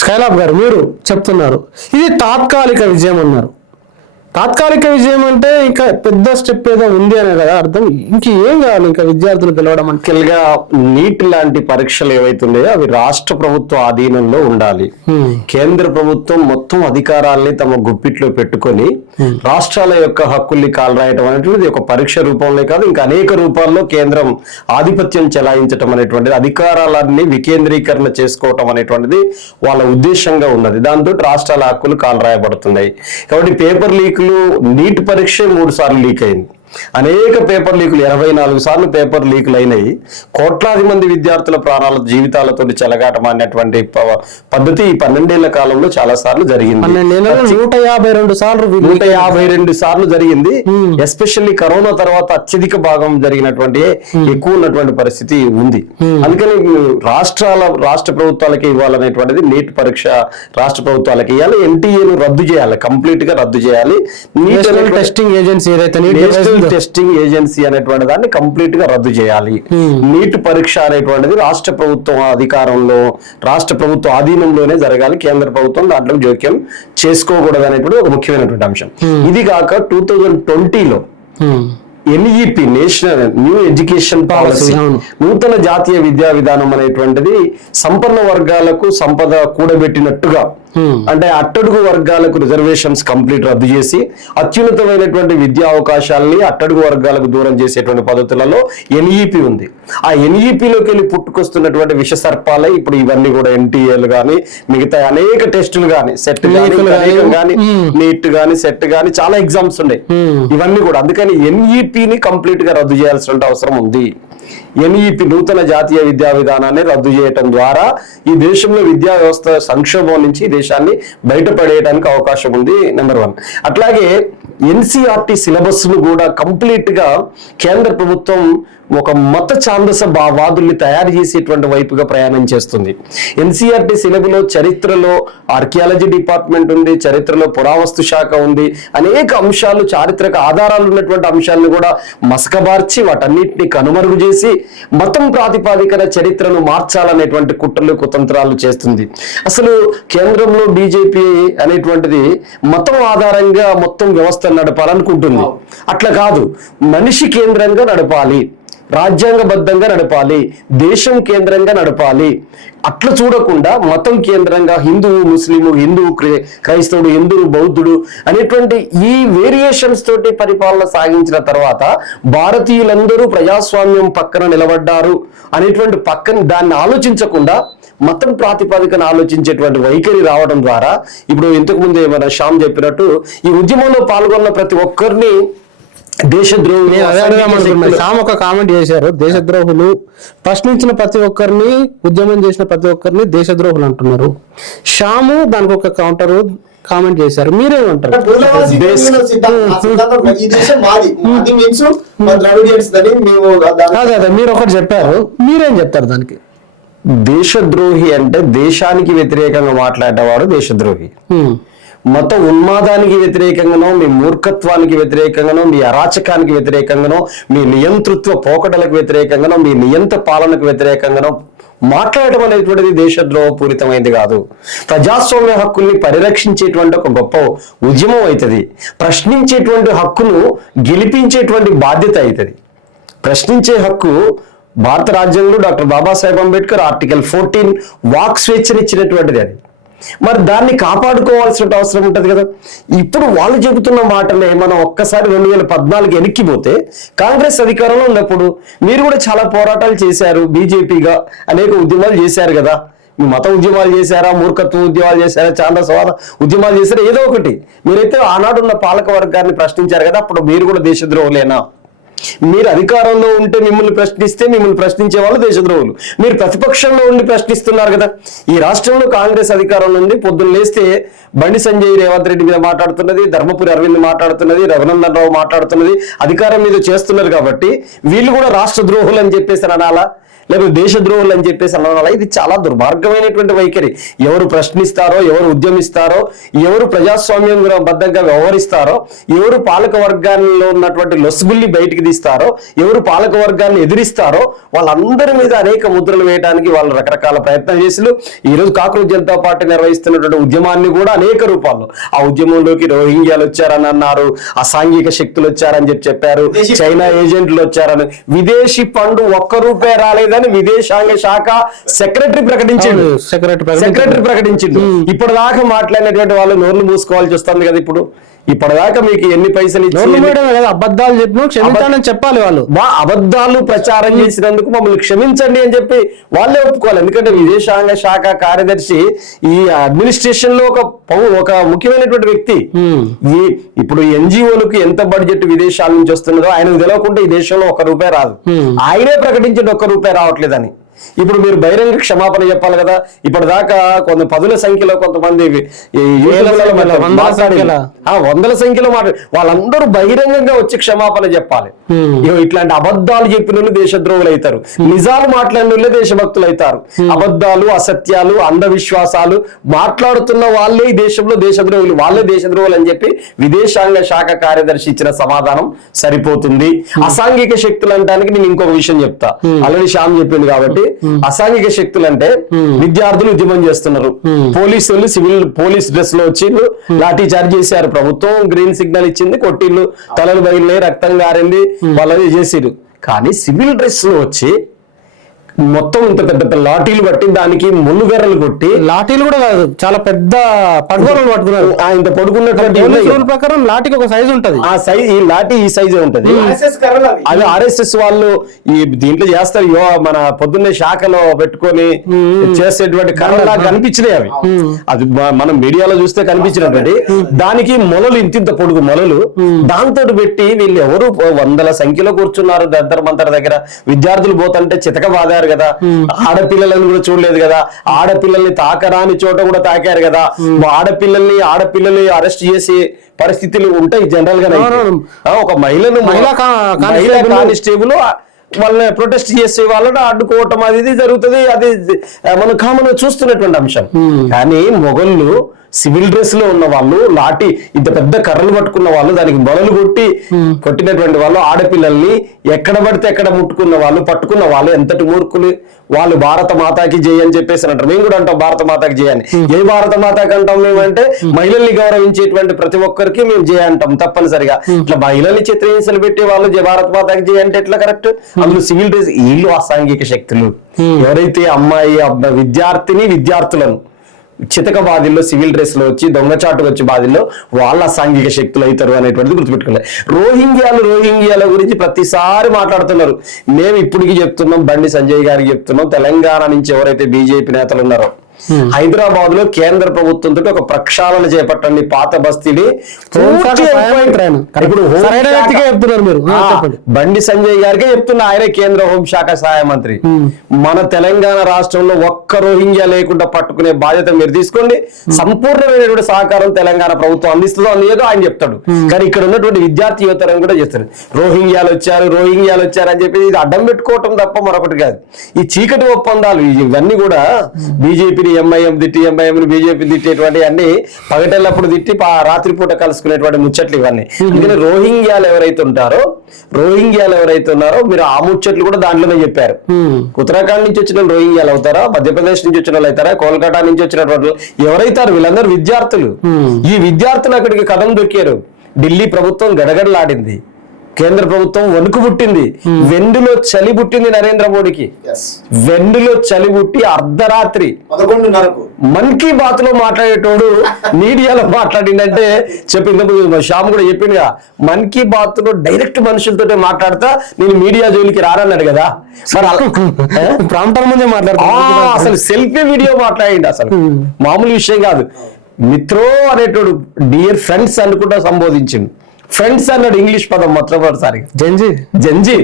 Skylab గారు మీరు చెప్తున్నారు ఇది తాత్కాలిక విజయం అన్నారు. తాత్కాలిక విజయం అంటే ఇంకా పెద్ద స్టెప్ ఏదో ఉంది అనే కదా అర్థం. ఇంకేం కావాలి ఇంకా విద్యార్థులు గెలవడం అంటే? నీట్ లాంటి పరీక్షలు ఏవైతున్నాయో అవి రాష్ట్ర ప్రభుత్వ ఆధీనంలో ఉండాలి. కేంద్ర ప్రభుత్వం మొత్తం అధికారాల్ని తమ గుప్పిట్లో పెట్టుకొని రాష్ట్రాల యొక్క హక్కుల్ని కాలరాయటం అనేటువంటిది ఒక పరీక్ష రూపంలో కాదు, ఇంకా అనేక రూపాల్లో కేంద్రం ఆధిపత్యం చెలాయించడం అనేటువంటిది, అధికారాలన్నీ వికేంద్రీకరణ చేసుకోవటం అనేటువంటిది వాళ్ళ ఉద్దేశంగా ఉన్నది. దాంతో రాష్ట్రాల హక్కులు కాలరాయబడుతున్నాయి. కాబట్టి పేపర్ లీక్ నీట్ పరీక్ష 3 సార్లు లీక్ అయింది. అనేక పేపర్ లీకులు 24 సార్లు పేపర్ లీకులు అయినాయి. కోట్లాది మంది విద్యార్థుల ప్రాణాల జీవితాలతో చెలగాటమాడినటువంటి పద్ధతి ఈ 12 ఏళ్ల కాలంలో చాలా సార్లు జరిగింది. 152 సార్లు జరిగింది. ఎస్పెషల్లీ కరోనా తర్వాత అత్యధిక భాగం జరిగినటువంటి ఎక్కువ ఉన్నటువంటి పరిస్థితి ఉంది. అందుకని రాష్ట్ర ప్రభుత్వాలకి ఇవ్వాలనేటువంటిది నీట్ పరీక్ష రాష్ట్ర ప్రభుత్వాలకి ఇవ్వాలి. ఎన్టీఏను రద్దు చేయాలి, కంప్లీట్ గా రద్దు చేయాలి. నేషనల్ టెస్టింగ్ ఏజెన్సీ ఏదైతే టెస్టింగ్ ఏజెన్సీ అనేటువంటి దాన్ని కంప్లీట్ గా రద్దు చేయాలి. నీట్ పరీక్ష అనేటువంటిది రాష్ట్ర ప్రభుత్వం అధికారంలో రాష్ట్ర ప్రభుత్వ ఆధీనంలోనే జరగాలి. కేంద్ర ప్రభుత్వం దాంట్లో జోక్యం చేసుకోకూడదు అనేటువంటి ఒక ముఖ్యమైనటువంటి అంశం. ఇది కాక 2020లో NEP national new education policy, నూతన జాతీయ విద్యా విధానం అనేటువంటిది సంపన్న వర్గాలకు సంపద కూడబెట్టినట్టుగా, అంటే అట్టడుగు వర్గాలకు రిజర్వేషన్స్ కంప్లీట్ రద్దు చేసి అత్యున్నతమైనటువంటి విద్యా అవకాశాలని అట్టడుగు వర్గాలకు దూరం చేసేటువంటి పద్ధతులలో ఎన్ఈపి ఉంది. ఆ ఎన్ఈపిలోకి వెళ్ళి పుట్టుకొస్తున్నటువంటి విష సర్పాలే ఇప్పుడు ఇవన్నీ కూడా ఎన్టీఏలు కానీ మిగతా అనేక టెస్టులు కానీ సెట్ కానీ నీట్ కానీ సెట్ కానీ చాలా ఎగ్జామ్స్ ఉన్నాయి ఇవన్నీ కూడా. అందుకని ఎన్ఈపిని కంప్లీట్ గా రద్దు చేయాల్సిన అవసరం ఉంది. ఎన్ఈపి నూతన జాతీయ విద్యా విధానాన్ని రద్దు చేయటం ద్వారా ఈ దేశంలో విద్యా వ్యవస్థ సంక్షోభం నుంచి దేశాన్ని బయటపడేయడానికి అవకాశం ఉంది. నెంబర్ 1. అట్లాగే ఎన్సీఆర్టీ సిలబస్ ను కూడా కంప్లీట్ గా కేంద్ర ప్రభుత్వం ఒక మత ఛాందస వాదుల్ని తయారు చేసేటువంటి వైపుగా ప్రయాణం చేస్తుంది. ఎన్సీఆర్టీ సిలబులో చరిత్రలో ఆర్కియాలజీ డిపార్ట్మెంట్ ఉంది, చరిత్రలో పురావస్తు శాఖ ఉంది, అనేక అంశాలు చారిత్రక ఆధారాలు ఉన్నటువంటి అంశాలను కూడా మసకబార్చి వాటన్నిటిని కనుమరుగు చేసి మతం ప్రాతిపాదికన చరిత్రను మార్చాలనేటువంటి కుట్రలు కుతంత్రాలు చేస్తుంది. అసలు కేంద్రంలో బీజేపీ అనేటువంటిది మతం ఆధారంగా మొత్తం వ్యవస్థ నడపాలనుకుంటుంది. అట్లా కాదు, మనిషి కేంద్రంగా నడపాలి, రాజ్యాంగబద్ధంగా నడపాలి, దేశం కేంద్రంగా నడపాలి. అట్లా చూడకుండా మతం కేంద్రంగా హిందువు ముస్లిము, హిందువు క్రైస్తవుడు, హిందువు బౌద్ధుడు అనేటువంటి ఈ వేరియేషన్స్ తోటి పరిపాలన సాగించిన తర్వాత భారతీయులందరూ ప్రజాస్వామ్యం పక్కన నిలబడ్డారు అనేటువంటి దాన్ని ఆలోచించకుండా మతం ప్రాతిపదికన ఆలోచించేటువంటి వైఖరి రావడం ద్వారా ఇప్పుడు ఇంతకు ముందు మన శ్యామ్ చెప్పినట్టు ఈ ఉద్యమంలో పాల్గొన్న ప్రతి ఒక్కరిని దేశద్రోహులు ఒక కామెంట్ చేశారు. దేశద్రోహులు ప్రశ్నించిన ప్రతి ఒక్కరిని, ఉద్యమం చేసిన ప్రతి ఒక్కరిని దేశద్రోహులు అంటున్నారు. శ్యాము దానికి ఒక కౌంటర్ కామెంట్ చేశారు. మీరేమంటారు? అదే మీరు ఒకటి చెప్పారు, మీరేం చెప్తారు దానికి? దేశద్రోహి అంటే దేశానికి వ్యతిరేకంగా మాట్లాడేవాడు దేశద్రోహి. మత ఉన్మాదానికి వ్యతిరేకంగానో, మీ మూర్ఖత్వానికి వ్యతిరేకంగానో, మీ అరాచకానికి వ్యతిరేకంగానో, మీ నియంతృత్వ పోకడలకు వ్యతిరేకంగానో, మీ నియంత పాలనకు వ్యతిరేకంగానో మాట్లాడటం అనేటువంటిది దేశద్రోహపూరితమైంది కాదు. ప్రజాస్వామ్య హక్కుల్ని పరిరక్షించేటువంటి ఒక గొప్ప ఉద్యమం అవుతుంది. ప్రశ్నించేటువంటి హక్కును గెలిపించేటువంటి బాధ్యత అవుతుంది. ప్రశ్నించే హక్కు భారత రాజ్యాంగంలో డాక్టర్ బాబాసాహెబ్ అంబేద్కర్ ఆర్టికల్ 14 వాక్ స్వేచ్ఛనిచ్చినటువంటిది. అది మరి దాన్ని కాపాడుకోవాల్సిన అవసరం ఉంటుంది కదా. ఇప్పుడు వాళ్ళు చెబుతున్న మాటలే మనం ఒక్కసారి 2014 వెనక్కిపోతే కాంగ్రెస్ అధికారంలో ఉన్నప్పుడు మీరు కూడా చాలా పోరాటాలు చేశారు, బీజేపీగా అనేక ఉద్యమాలు చేశారు కదా. మీ మత ఉద్యమాలు చేశారా, మూర్ఖత్వ ఉద్యమాలు చేశారా, ఛాందసవాద ఉద్యమాలు చేశారా, ఏదో ఒకటి. మీరైతే ఆనాడున్న పాలక వర్గాన్ని ప్రశ్నించారు కదా, అప్పుడు మీరు కూడా దేశద్రోహులేనా? మీరు అధికారంలో ఉంటే మిమ్మల్ని ప్రశ్నిస్తే మిమ్మల్ని ప్రశ్నించే వాళ్ళు దేశద్రోహులు. మీరు ప్రతిపక్షంలో ఉండి ప్రశ్నిస్తున్నారు కదా. ఈ రాష్ట్రంలో కాంగ్రెస్ అధికారంలో ఉంది, పొద్దున్న లేస్తే బండి సంజయ్ రేవంత్ రెడ్డి మీద మాట్లాడుతున్నది, ధర్మపురి అరవింద్ మాట్లాడుతున్నది, రఘునందన్ రావు మాట్లాడుతున్నది, అధికారం మీద చేస్తున్నారు. కాబట్టి వీళ్ళు కూడా రాష్ట్ర ద్రోహులు అని చెప్పేసి అనాలా? లేకపోతే దేశద్రోహులు అని చెప్పేసి అనడం వల్ల ఇది చాలా దుర్మార్గమైనటువంటి వైఖరి. ఎవరు ప్రశ్నిస్తారో, ఎవరు ఉద్యమిస్తారో, ఎవరు ప్రజాస్వామ్యం బద్ధంగా వ్యవహరిస్తారో, ఎవరు పాలక వర్గాల్లో ఉన్నటువంటి లొసుగుల్ని బయటికి తీస్తారో, ఎవరు పాలక వర్గాన్ని ఎదిరిస్తారో వాళ్ళందరి మీద అనేక ముద్రలు వేయడానికి వాళ్ళు రకరకాల ప్రయత్నం చేసి ఈ రోజు కాక్రోచ్ జనతా పార్టీ నిర్వహిస్తున్నటువంటి ఉద్యమాన్ని కూడా అనేక రూపాల్లో, ఆ ఉద్యమంలోకి రోహింగ్యాలు వచ్చారని అన్నారు, అసాంఘిక శక్తులు వచ్చారని చెప్పారు, చైనా ఏజెంట్లు వచ్చారని. విదేశీ ఫండ్ ₹1 రాలేదని విదేశాంగ శాఖ సెక్రటరీ ప్రకటించిండు. ఇప్పటిదాకా మాట్లాడినటువంటి వాళ్ళు నోర్లు మూసుకోవాల్సి వస్తుంది కదా. ఇప్పటిదాకా మీకు ఎన్ని పైసలు ఇచ్చి అబద్ధాలు చెప్పిన క్షమించాలని చెప్పాలి. వాళ్ళు అబద్ధాలు ప్రచారం చేసినందుకు మమ్మల్ని క్షమించండి అని చెప్పి వాళ్ళే ఒప్పుకోవాలి. ఎందుకంటే విదేశాంగ శాఖ కార్యదర్శి ఈ అడ్మినిస్ట్రేషన్ లో ఒక ముఖ్యమైనటువంటి వ్యక్తి. ఇప్పుడు ఎన్జిఓలకు ఎంత బడ్జెట్ విదేశాల నుంచి వస్తున్నదో ఆయనకు తెలియకుండా ఈ దేశంలో ₹1 రాదు. ఆయనే ప్రకటించండి ₹1 రావట్లేదని. ఇప్పుడు మీరు బహిరంగ క్షమాపణ చెప్పాలి కదా. ఇప్పటిదాకా పదుల సంఖ్యలో కొంతమంది వందల సంఖ్యలో వాళ్ళందరూ బహిరంగంగా వచ్చి క్షమాపణ చెప్పాలి. ఇట్లాంటి అబద్ధాలు చెప్పిన వాళ్ళు దేశద్రోహులు అవుతారు, నిజాలు మాట్లాడిన వాళ్ళే దేశభక్తులు అవుతారు. అబద్ధాలు, అసత్యాలు, అంధవిశ్వాసాలు మాట్లాడుతున్న వాళ్ళే ఈ దేశంలో దేశద్రోహులు, వాళ్ళే దేశద్రోహులు అని చెప్పి విదేశాంగ శాఖ కార్యదర్శి ఇచ్చిన సమాధానం సరిపోతుంది. అసాంఘిక శక్తులు అనడానికి నేను ఇంకొక విషయం చెప్తా. ఆల్రెడీ శ్యామ్ చెప్పింది కాబట్టి. అసాంఘిక శక్తులు అంటే విద్యార్థులు ఉద్యమం చేస్తున్నారు, పోలీసులు పోలీస్ డ్రెస్ లో వచ్చి లాఠీ చార్జ్ చేశారు, ప్రభుత్వం గ్రీన్ సిగ్నల్ ఇచ్చింది, కొట్టిళ్ళు, తలలు బగిలినాయి, రక్తం గారింది, వాళ్ళని చేసిరు. కానీ సివిల్ డ్రెస్ లో వచ్చి మొత్తం ఇంత పెద్ద పెద్ద లాఠీలు పట్టి దానికి ముళ్ళుగర్రలు కొట్టి, లాఠీలు కూడా కాదు చాలా పెద్ద పడుకోలు పట్టుకున్నారు. ఇంత పడుకున్నటువంటి ప్రకారం లాఠీకి ఒక సైజు ఉంటది, ఆ సైజ్ ఈ లాఠీ ఈ సైజు ఉంటది. అది RSS వాళ్ళు ఈ దీంట్లో చేస్తారు. మన పొద్దున్నే శాఖలో పెట్టుకొని చేసేటువంటి కర్రలా కనిపించినాయి అవి. అది మనం మీడియాలో చూస్తే కనిపించినటువంటి దానికి మొలలు ఇంతింత పొడుగు మొలలు దాంతో పెట్టి వీళ్ళు ఎవరు వందల సంఖ్యలో కూర్చున్నారు జంతర్ మంతర్ దగ్గర. విద్యార్థులు పోతుంటే చితక బాధారు కదా, ఆడపిల్లలను కూడా చూడలేదు కదా, ఆడపిల్లల్ని తాకరాని చోట కూడా తాకారు కదా, ఆడపిల్లల్ని అరెస్ట్ చేసి పరిస్థితులు ఉంటాయి జనరల్ గా. ఒక మహిళా కానిస్టేబుల్ వాళ్ళని ప్రొటెస్ట్ చేసే వాళ్ళని అడ్డుకోవటం అది జరుగుతుంది. అది మనం కామన్ చూస్తున్నటువంటి అంశం. కానీ మొగళ్ళు సివిల్ డ్రెస్ లో ఉన్న వాళ్ళు, లాఠీ ఇంత పెద్ద కర్రలు పట్టుకున్న వాళ్ళు, దానికి మొలలు కొట్టినటువంటి వాళ్ళు, ఆడపిల్లల్ని ఎక్కడ పడితే ఎక్కడ ముట్టుకున్న వాళ్ళు, పట్టుకున్న వాళ్ళు ఎంతటి మూర్ఖులు వాళ్ళు. భారత మాతాకి జై అని చెప్పేసి అంటారు. మేము కూడా అంటాం భారత మాతాకి జై అని. ఏ భారత మాతాకి అంటాం మేమంటే మహిళల్ని గౌరవించేటువంటి ప్రతి ఒక్కరికి మేము జై అంటాం తప్పనిసరిగా. ఇట్లా మహిళల్ని చిత్రహింసలు పెట్టే వాళ్ళు భారత మాతాకి జై అంటే ఎట్లా కరెక్ట్? అందులో సివిల్ డ్రెస్ వీళ్ళు అసాంఘిక శక్తులు. ఎవరైతే విద్యార్థులను చితకవాదిల్లో సివిల్ డ్రెస్ లో వచ్చి దొంగచాటు వచ్చి బాధిల్లో వాళ్ళ అసాంఘిక శక్తులు అవుతారు అనేటువంటిది గుర్తుపెట్టుకోవాలి. రోహింగ్యాల గురించి ప్రతిసారి మాట్లాడుతున్నారు. మేము ఇప్పటికీ చెప్తున్నాం, బండి సంజయ్ గారికి చెప్తున్నాం, తెలంగాణ నుంచి ఎవరైతే బీజేపీ నేతలు ఉన్నారో హైదరాబాద్ లో కేంద్ర ప్రభుత్వంతో ఒక ప్రక్షాళన చేపట్టండి, పాత బస్తీని. ఇప్పుడు బండి సంజయ్ గారికే చెప్తున్నా, ఆయనే కేంద్ర హోంశాఖ సహాయ మంత్రి. మన తెలంగాణ రాష్ట్రంలో ఒక్క రోహింగ్యా లేకుండా పట్టుకునే బాధ్యత మీరు తీసుకోండి, సంపూర్ణమైనటువంటి సహకారం తెలంగాణ ప్రభుత్వం అందిస్తుందో అందియదో ఆయన చెప్తాడు. కానీ ఇక్కడ ఉన్నటువంటి విద్యార్థి యువతరం కూడా చేస్తారు. రోహింగ్యాలు వచ్చారు అని చెప్పి ఇది అడ్డం పెట్టుకోవటం తప్ప మరొకటి కాదు. ఈ చీకటి ఒప్పందాలు ఇవన్నీ కూడా బీజేపీని ఎంఐఎం బీజేపీ తిట్టేటువంటి అన్ని పగటెళ్ళప్పుడు తిట్టి రాత్రిపూట కలుసుకునేటువంటి ముచ్చట్లు ఇవన్నీ. ఎందుకంటే రోహింగ్యాలు ఎవరైతే ఉన్నారో మీరు ఆ ముచ్చట్లు కూడా దాంట్లోనే చెప్పారు. ఉత్తరాఖండ్ నుంచి వచ్చిన రోహింగ్యాలు అవుతారా, మధ్యప్రదేశ్ నుంచి వచ్చిన వాళ్ళు అవుతారా, కోల్కతా నుంచి వచ్చినటువంటి ఎవరైతారు వీళ్ళందరూ విద్యార్థులు. ఈ విద్యార్థులు అక్కడికి కథం దొక్కారు. ఢిల్లీ ప్రభుత్వం గడగడలాడింది, కేంద్ర ప్రభుత్వం వణుకు పుట్టింది, వెండులో చలి పుట్టింది నరేంద్ర మోడీకి. వెండులో చలి పుట్టి అర్ధరాత్రి 11:30 మన్ కీ బాత్ లో మాట్లాడేటోడు మీడియాలో మాట్లాడిందంటే చెప్పింది. శ్యామ్ కూడా చెప్పిందిగా, మన్ కీ బాత్ లో డైరెక్ట్ మనుషులతో మాట్లాడతా నేను మీడియా జోలికి రారన్నాడు కదా. ప్రాంతం ముందే మాట్లాడతా, అసలు సెల్ఫీ వీడియో మాట్లాడింది. అసలు మామూలు విషయం కాదు. మిత్రో అనేటోడు డియర్ ఫ్రెండ్స్ అనుకుంటా సంబోధించింది. ఫ్రెండ్స్ అన్నాడు ఇంగ్లీష్ పదం మొట్టమొదటిసారి. జంజీ